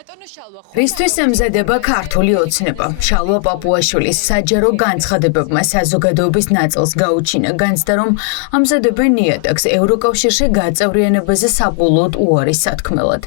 რისთვის ემზადება ქართული ოცნება? შალვა პაპუაშვილის საჯარო განცხადებებმა საზოგადოების ნაწილს გაუჩინა განცდა, რომ ამზადებენ ნიადაგს ევროკავშირში გაწევრიანებაზე საბოლოოდ უარის სათქმელად.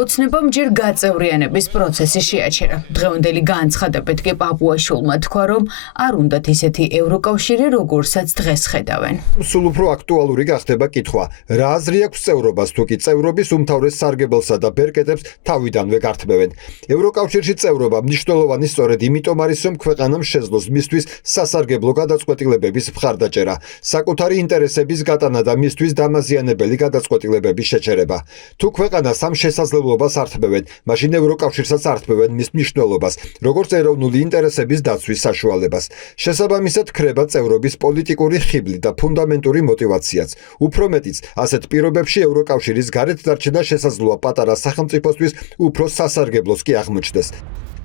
ოცნებამ ჯერ გაწევრიანების პროცესი შეაჩერა. დღევანდელი განცხადებით კი პაპუაშვილმა თქვა, რომ არ უნდათ ისეთი ევროკავშირი, როგორსაც დღეს ხედავენ. სულ უფრო აქტუალური გახდება კითხვა, რა აზრი აქვს წევრობას, თუ კი წევრობის უმთავრეს სარგებელსა და ბერკეტებს თავიდანვე გართმევენ. ევროკავშირში წევრობა მნიშვნელოვანი სწორედ იმიტომ არის, რომ ქვეყანამ შეძლოს მისთვის სასარგებლო გადაწყვეტილებების მხარდაჭერა, საკუთარი ინტერესების გატანა და მისთვის დამაზიანებელი გადაწყვეტილებების შეჩერება. თუ ქვეყანას ამ შესაძლებლობას ართმევენ, მაშინ ევროკავშირსაც ართმევენ მის მნიშვნელობას, როგორც ეროვნული ინტერესების დაცვის საშუალებას. შესაბამისად, ქრება წევრობის პოლიტიკური ხიბლი და ფუნდამენტური мотиваციაც. უფრო მეტიც, ასეთ პირობებში ევროკავშირის გარეთ დარჩენა შესაძლოა პატარა სახელმწიფოსთვის უფრო სასარგებლოს კი აღმოჩნდეს.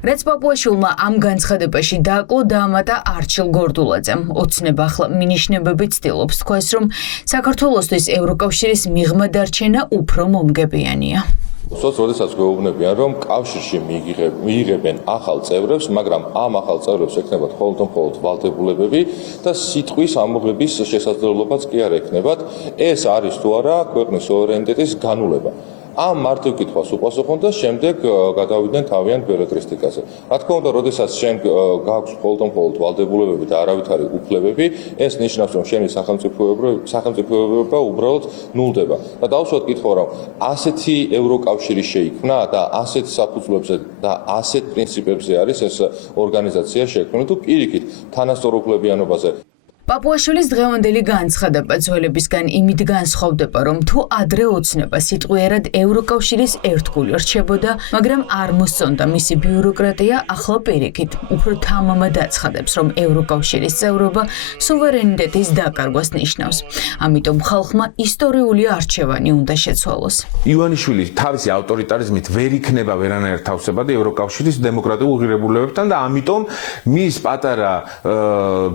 რაც პაპუაშვილმა ამ განცხადებაში დააკლო დაამატა არჩილ გორდულაძემ. ოცნება ახლა მინიშნებებით ცდილობს თქვას, რომ საქართველოსთვის ევროკავშირის მიღმა დარჩენა უფრო მომგებიანია. როდესაც გვეუბნებიან, რომ კავშირში მიიღებენ ახალ წევრებს, მაგრამ ამ ახალ წევრებს ექნებათ მხოლოდ ვალდებულებები და სიტყვის ამოღების შესაძლებლობაც კი არ ექნებათ. ეს არის თუ არა ქვეყნის სუვერენიტეტის განულება. ამ მარტივ კითხვას უპასუხონ და შემდეგ გადავიდნენ თავიანთ ბელეტრისტიკაზე. რა თქმა უნდა, როდესაც შენ გაქვს მხოლოდ ვალდებულებები და არავითარი უფლებები, ეს ნიშნავს, რომ შენი სახელმწიფოებრიობა უბრალოდ ნულდება. და დავუშვათ კითხვა, რომ ასეთი ევროკავშირი შეიქმნა და ასეთ საფუძვლებზე და ასეთ პრინციპებზე არის ეს ორგანიზაცია შექმნილი, თუ პირიქით თანასწორუფლებიანობაზე. პაპუაშვილის დღევანდელი განცხადება ძველებისგან იმით განსხვავდება, რომ თუ ადრე ოცნება სიტყვიერად ევროკავშირის ერთგული რჩებოდა, მაგრამ არ მოსწონდა მისი ბიუროკრატია, ახლა პირიქით, უფრო თამამად აცხადებს, რომ ევროკავშირის წევრობა სუვერენიტეტის დაკარგვას ნიშნავს. ამიტომ ხალხმა ისტორიული არჩევანი უნდა შეცვალოს. ივანიშვილი თავისი ავტორიტარიზმით ვერ იქნება ვერანაირ თავსებადი ევროკავშირის დემოკრატიულ ღირებულებებთან და ამიტომ მის პატარა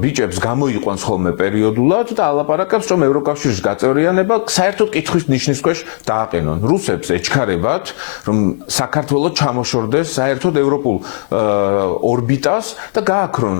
ბიჭებს გამოიყვანს ხოლმე პერიოდულად და ალაპარაკებს, რომ ევროკავშირის გაწევრიანება საერთოდ კითხვის ნიშნის ქვეშ დააყენონ. რუსებს ეჩქარებათ, რომ საქართველოს ჩამოშორდეს საერთოდ ევროპულ ორბიტას და გააქრონ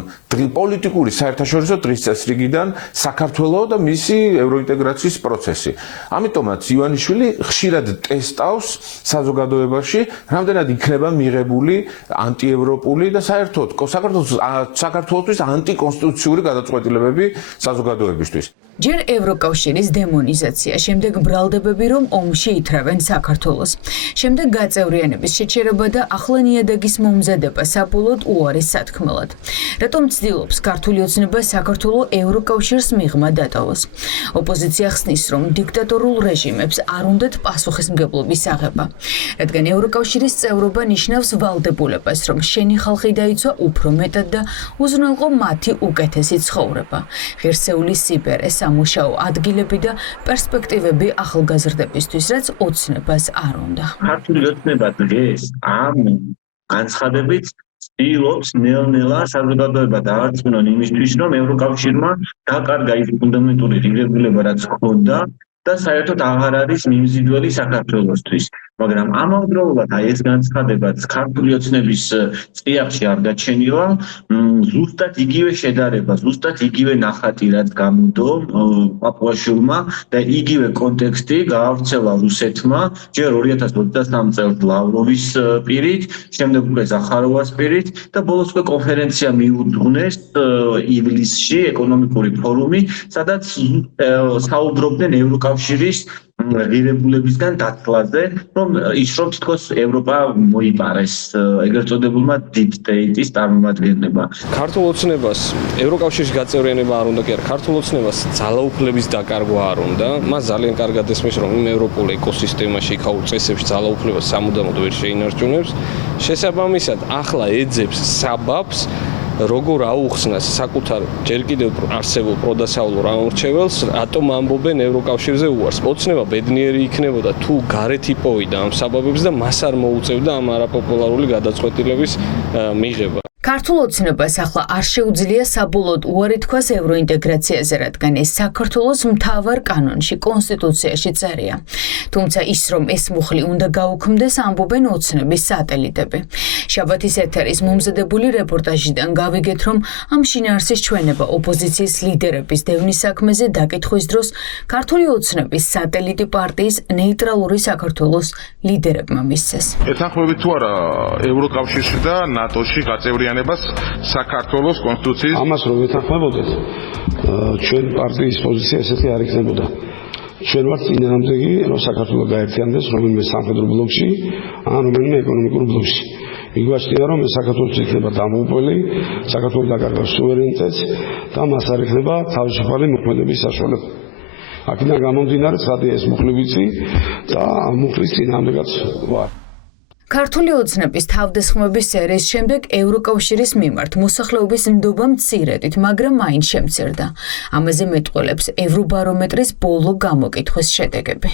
პოლიტიკური საერთაშორისო დღის წესრიგიდან საქართველოს და მისი ევროინტეგრაციის პროცესი. ამიტომაც ივანიშვილი ხშირად ტესტავს საზოგადოებაში, რამდენად იქნება მიღებული ანტიევროპული და საერთოდ საქართველოსთვის ანტიკონსტიტუციური გადაწყვეტილებები საზოგადოებისთვის. ჯერ ევროკავშირის დემონიზაცია, შემდეგ ბრალდებები, რომ ომში ითრავენ საქართველოს. შემდეგ გაწევრიანების შეჩერება და ახლა ნიადაგის მომზადება საბოლოოდ უარის სათქმელად. რატომ ცდილობს ქართული ოცნება საქართველოს ევროკავშირს მიღმა დატოვოს? ოპოზიცია ხსნის, რომ დიქტატორულ რეჟიმებს არ უნდათ პასუხისმგებლობის აღება. რადგან ევროკავშირის წევრობა ნიშნავს ვალდებულებას, რომ შენი ხალხი დაიცვა უფრო მეტად და უზრუნველყო მათი უკეთესი ცხოვრება. ღირსეული სიბერე, სამუშაო ადგილები და პერსპექტივები ახალგაზრდებისთვის, რაც ოცნებას არ უნდა. ქართული ოცნება დღეს ამ განცხადებით ცდილობს ნელ-ნელა საზოგადოება დაარწმუნონ იმისთვის, რომ ევროკავშირმა დაკარგა ის ფუნდამენტური ღირებულება, რაც ჰქონდა და საერთოდ აღარ არის მიმზიდველი საქართველოსთვის. მაგრამ ამავდროულად ეს განცხადებაც ქართული ოცნების წიაღში არ გაჩენილა, ზუსტად იგივე შედარება, ზუსტად იგივე ნახატი, რაც გამოდო პაპუაშვილმა და იგივე კონტექსტი გაავრცელა რუსეთმა, ჯერ 2023 წელს ლავროვის პირით, შემდეგ უკვე ზახაროვას პირით და ბოლოს უკვე კონფერენცია მიუძღვნეს ივლისში ეკონომიკური ფორუმი, სადაც საუბრობდნენ ევროკავშირის ღირებულებისგან დაცლაზე, რომ თითქოს ევროპა მოიპარეს ეგრეთ წოდებულმა deep state-ის წარმომადგენლებმა. ქართულ ოცნებას ევროკავშირის გაწევრიანება არ უნდა, კი არა, ქართულ ოცნებას ძალაუფლების დაკარგვა არ უნდა. მას ძალიან კარგად ესმის, რომ იმ ევროპულ ეკოსისტემაში, იქაურ წესებში ძალაუფლებას სამუდამოდ ვერ შეინარჩუნებს. შესაბამისად, ახლა ეძებს საბაბს როგორ აუხსნას საკუთარ ჯერ კიდევ არსებულ პროდასავლურ ამორჩეველს, რატომ ამბობენ ევროკავშირზე უარს. ოცნება ბედნიერი იქნებოდა თუ გარეთ იპოვიდა ამ საბაბებს და მას არ მოუწევდა ამ არაპოპულარული გადაწყვეტილების მიღება. ქართულ ოცნებას ახლა არ შეუძლია საბოლოოდ უარი თქვას ევროინტეგრაციაზე, რადგან ეს საქართველოს მთავარ კანონში, კონსტიტუციაში წერია. თუმცა ის, რომ ეს მუხლი უნდა გაუქმდეს, ამბობენ ოცნების სატელიტები. შაბათის ეთერის მომზადებული რეპორტაჟიდან გავიგეთ, რომ ამ შინაარსის ჩვენება ოპოზიციის ლიდერების დევნის საქმეზე დაკითხვის დროს ქართული ოცნების სატელიტი პარტიის ნეიტრალური საქართველოს ლიდერებმა მისცეს. ეთანხმებით თუ არა ევროკავშირში და ნატოში გაწევრიანებას საქართველოს კონსტიტუციის ამას რომ ეთანხმებოდეთ ჩვენ პარტიის პოზიცია ესეთი არ იქნებოდა. ჩვენ ვართ წინააღმდეგი რომ საქართველოს გაერთიანდეს რომელიმე სამხედრო ბლოკში ან რომელიმე ეკონომიკურ ბლოკში. მიგვაჩნია რომ საქართველოს იქნება დამოუკიდებელი, საქართველოს დაკარგავს სუვერენიტეტს და მას არ იქნება თავისუფალი მოქმედების საშუალება. აქედან გამომდინარე ცხადია ეს მუხლი ვიცი და მუხლის წინააღმდეგაც ვარ. ქართული ოცნების თავდასხმების სერიის შემდეგ ევროკავშირის მიმართ მოსახლეობის ნდობა მცირედით, მაგრამ მაინც შემცირდა. ამაზე მეტყველებს ევრობარომეტრის ბოლო გამოკითხვის შედეგები.